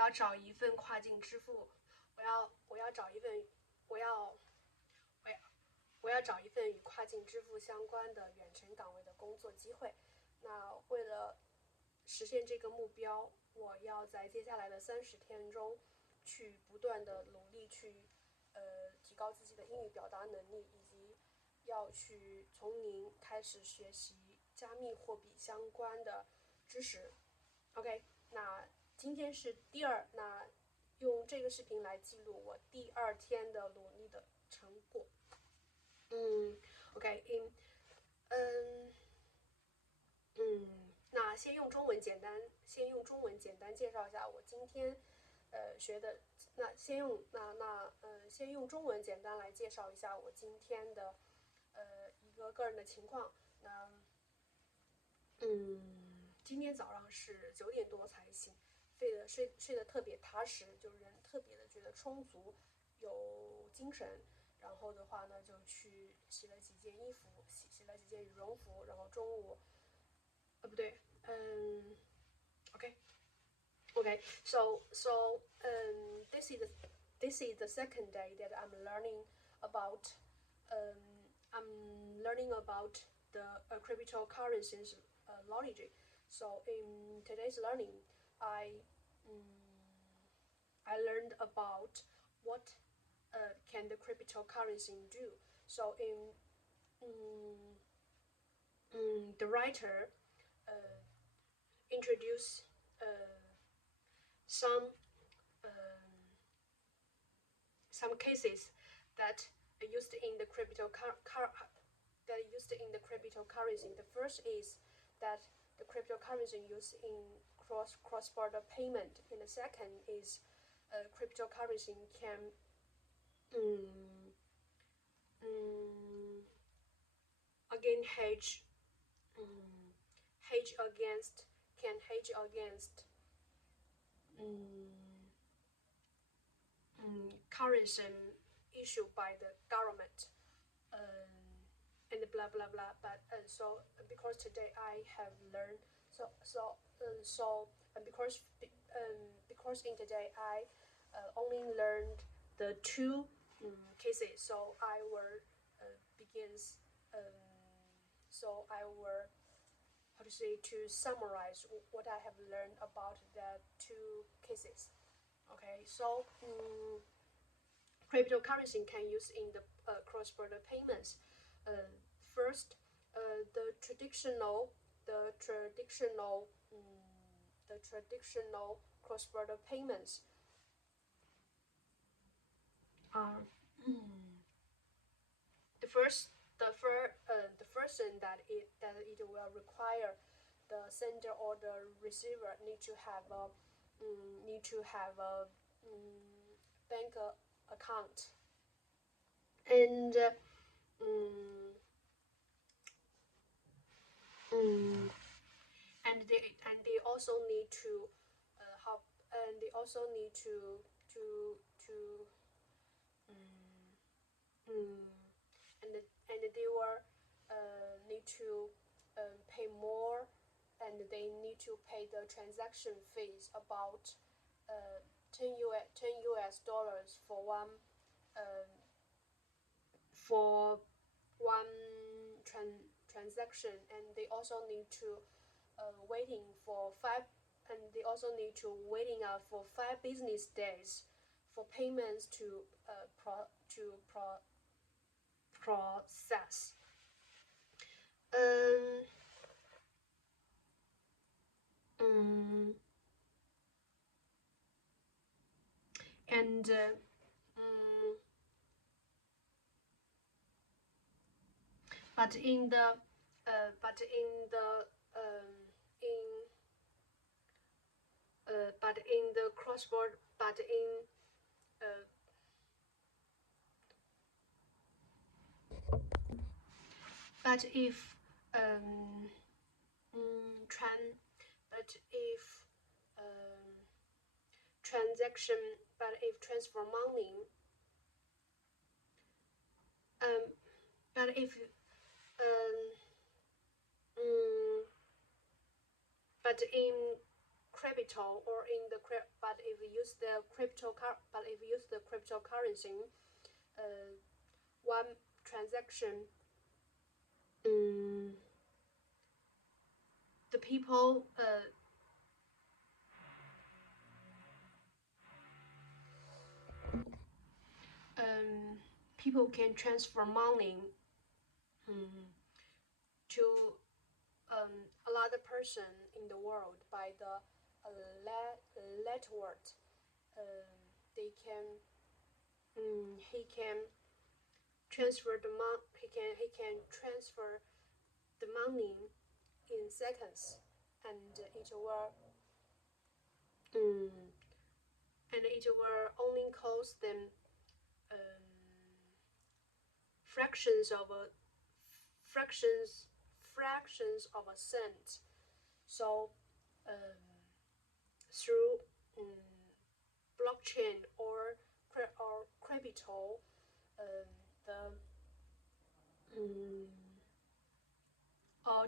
要找一份跨境支付，我要找一份与跨境支付相关的远程岗位的工作机会。那为了实现这个目标，我要在接下来的30天中去不断的努力去提高自己的英语表达能力，以及要去从零开始学习加密货币相关的知识。OK， 那今天是那用这个视频来记录我第2天的努力的成果。那先用中文简单介绍一下我今天学的。先用中文简单来介绍一下我今天的一个个人的情况。今天早上是9点多才醒，睡得特别踏实，就人特别的觉得充足，有精神。然后的话呢，就去洗了几件衣服，洗了几件羽绒服，然后中午So this is the second day that I'm learning about the cryptocurrencies knowledge. So in today's learning, I learned about what can the cryptocurrency do. So the writer introduced some cases that are used in the cryptocurrency. The first is that the cryptocurrency used in cross-border payment, and the second is cryptocurrency can again hedge against currency issued by the government, and blah blah blah. But so because today I have learned because in today I only learned the 2 cases, so I will to summarize what I have learned about the 2 cases. Okay, so cryptocurrency can use in the cross-border payments. First, the traditional cross-border payments are the first thing that it will require the sender or the receiver need to have a bank account, and they also need to they will need to pay more, and they need to pay the transaction fees about $10 for one transaction, and they also need to waiting for 5 business days for payments to process. But in the cross-border, but if transfer money, but in crypto or but if you use the cryptocurrency, one transaction, the people people can transfer money to another person in the world by the network. They can he can transfer he can transfer the money in seconds, and it will only cost them fractions of a cent. So through blockchain or crypto, the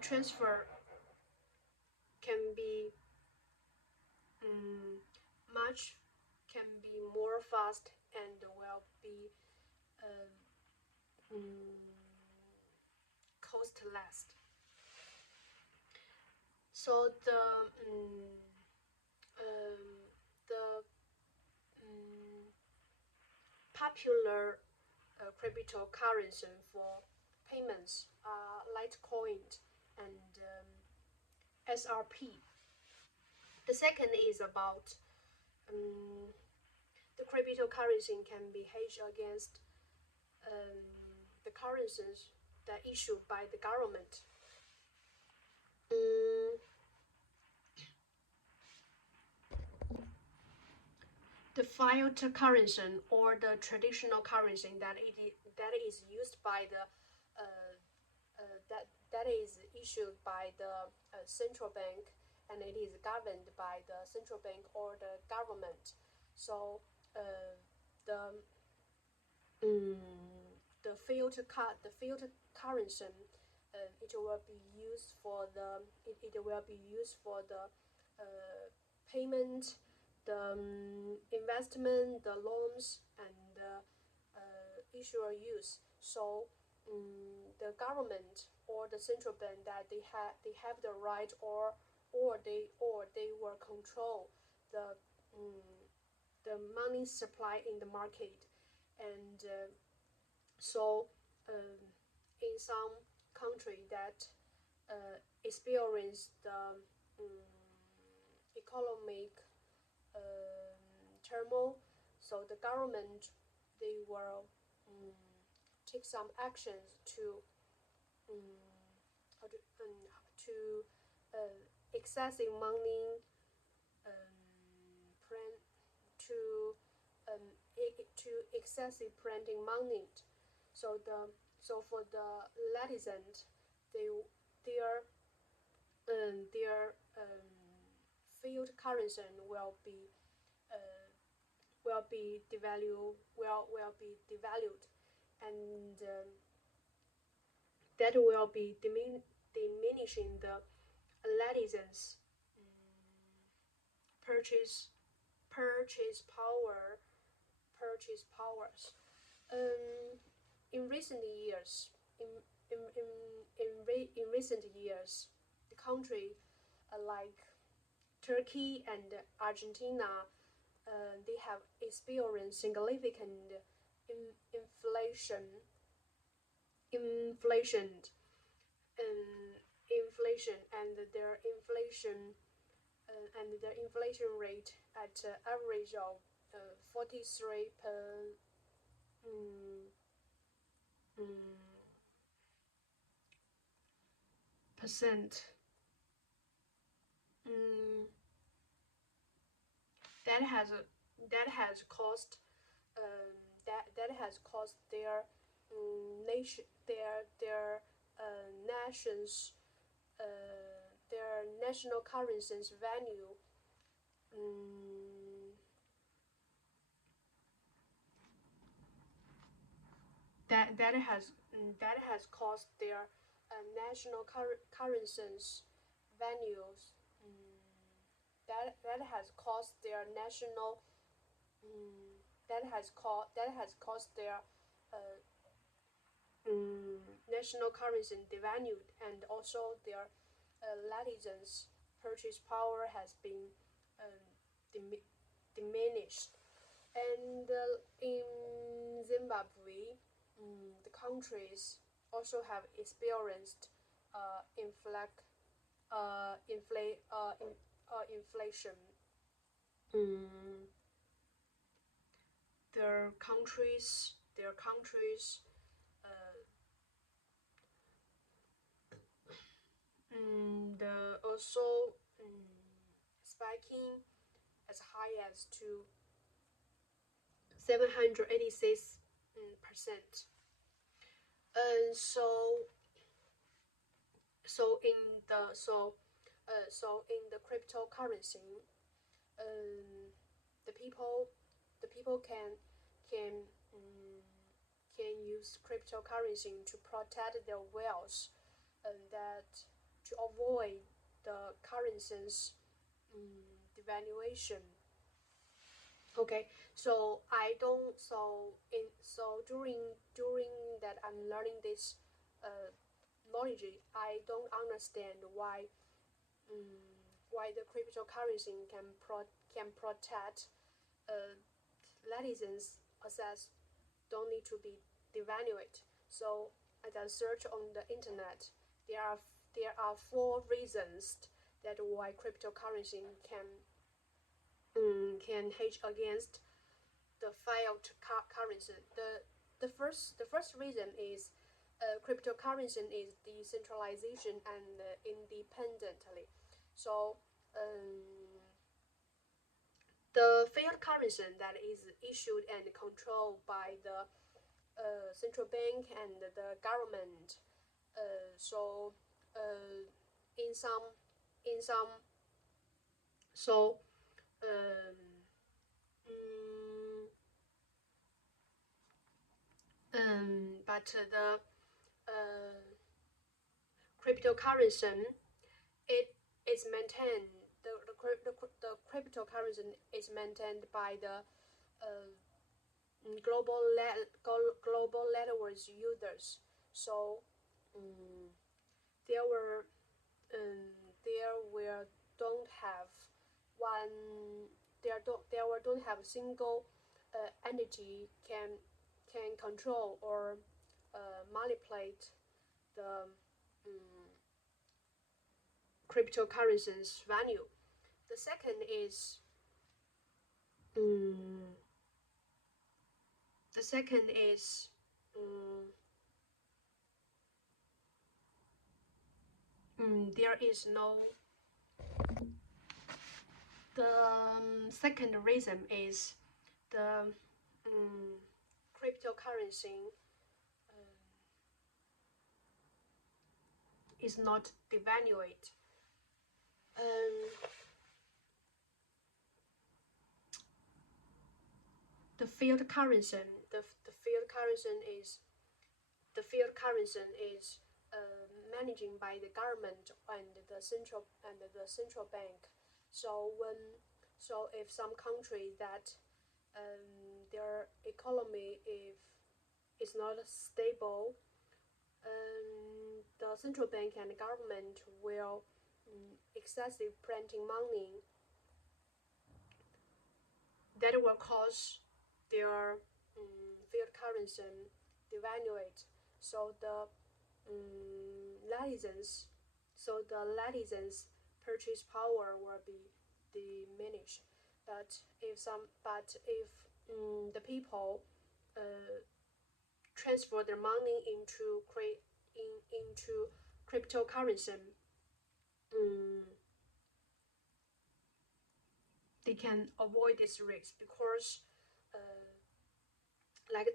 transfer can be more fast and will be cost less. So the popular cryptocurrency for payments are Litecoin and SRP. The second is about the cryptocurrency can be hedged against the currencies that are issued by the government. The fiat currency or the traditional currency that is used by the that is issued by the central bank, and it is governed by the central bank or the government. So the fiat currency it will be used for the payment, the investment, the loans, and the issuer use. So the government or the central bank that they have the right or they will control the money supply in the market. And so in some country that experience the economic turmoil, so the government they will take some actions to excessive money to excessive printing money. So for the citizens, their fiat currency will be devalued, and that will be diminishing the citizens' purchase powers. In recent years, the country like Turkey and Argentina, they have experienced significant inflation, and their inflation rate at average of 43%. That has caused their nations their national currency's value that has caused their national currency's values that has caused their national national currency devalued, and also their citizens' purchase power has been diminished. And in Zimbabwe, the countries also have experienced inflation. Their countries also spiking as high as to 786%. And so in the cryptocurrency, the people can use cryptocurrency to protect their wealth, and that to avoid the currency's devaluation. Okay, so during that I'm learning this knowledge, I don't understand why the cryptocurrency can protect citizens' assets don't need to be devalued. So as I search on the internet, there are 4 reasons that why cryptocurrency can hedge against the fiat currency. The first reason is cryptocurrency is decentralization and independently. So the fiat currency that is issued and controlled by the central bank and the government. But the cryptocurrency, it is maintained. The cryptocurrency is maintained by the global network users. So there don't have single entity can control or manipulate the cryptocurrency's value. The second is there is no. The second reason is the cryptocurrency is not devalued. The fiat currency is managing by the government and the central bank. So if some country that their economy is not stable, the central bank and the government will excessive printing money that will cause their fiat currency devaluate. So the citizens' purchase power will be diminished. But if the people transfer their money into cryptocurrency, they can avoid this risk because like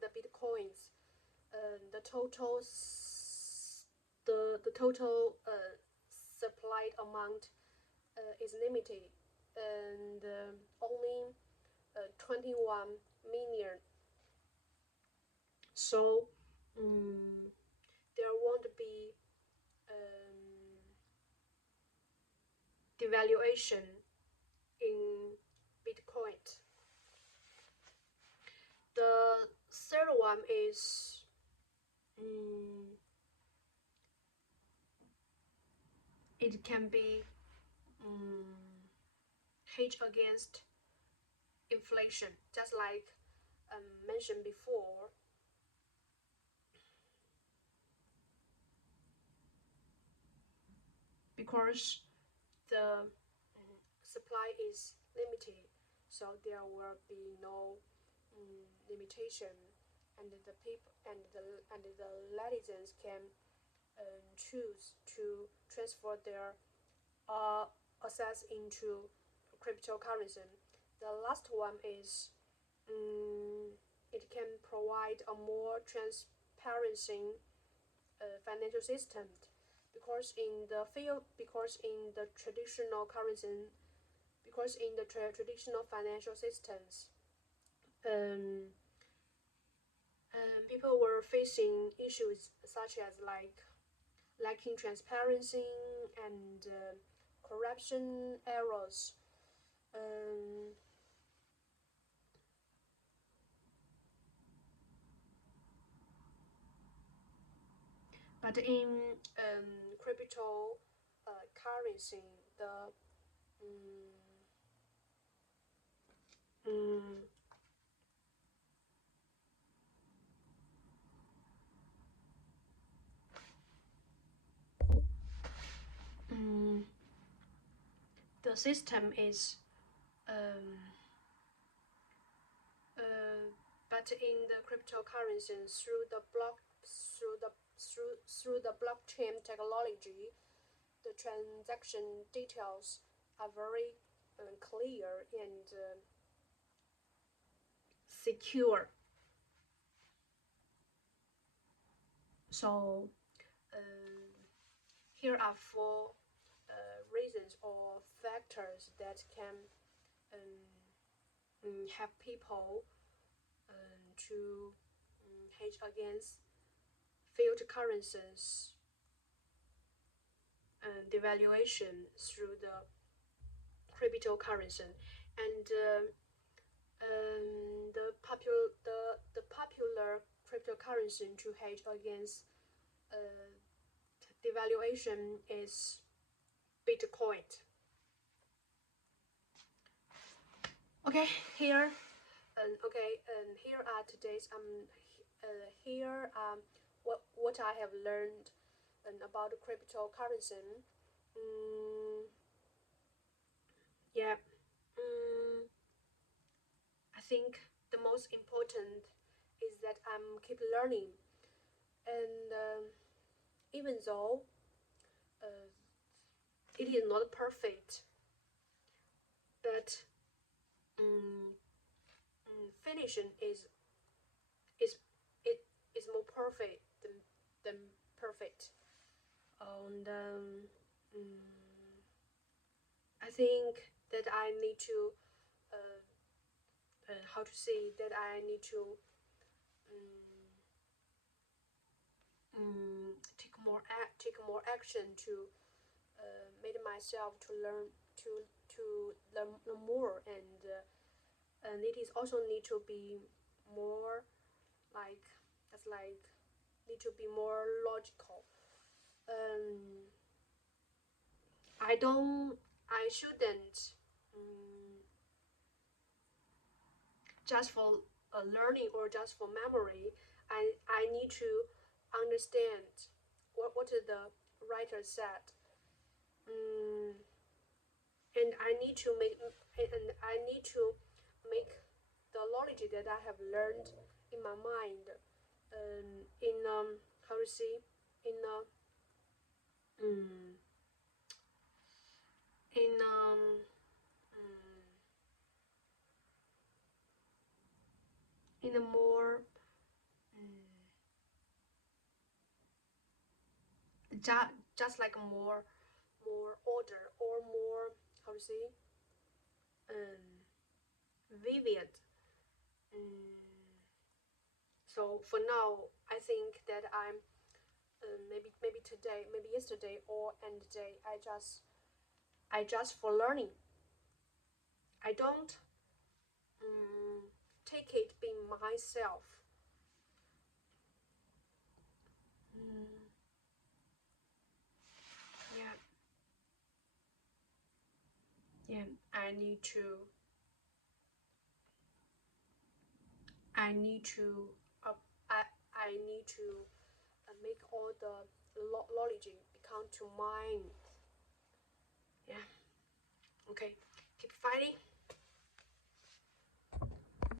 the bitcoins, the total supplied amount is limited, and only 21 million. So there won't be devaluation in Bitcoin. The third one is it can be hedge against inflation, just like mentioned before. Because the supply is limited, so there will be no limitation, and the people and the citizens can choose to transfer their assets into cryptocurrency. The last one is it can provide a more transparency financial system, because in the traditional currency, because in the traditional financial systems, people were facing issues such as like lacking transparency and corruption errors. But in crypto currency, the system is but in the cryptocurrency, through the blockchain technology, the transaction details are very clear and secure. So here are four reasons or factors that can help people to hedge against fiat currencies and devaluation through the cryptocurrency. And the popular cryptocurrency to hedge against devaluation is Bitcoin. Okay, here are today's what I have learned about cryptocurrency. I think the most important is that I'm keep learning, and even though it is not perfect, but finishing is more perfect than perfect. And I think that I need to take more action to make myself to learn more, and it is also need to be more need to be more logical. I shouldn't just for learning or just for memory. I need to understand what the writer said, and I need to make the knowledge that I have learned in my mind in in a more just like more order, or more vivid. So for now, I think that I'm maybe today, maybe yesterday, or and today, I just I just for learning. I don't take it being myself. Yeah, I need to make all the knowledge become to mine. Yeah. Okay, keep fighting.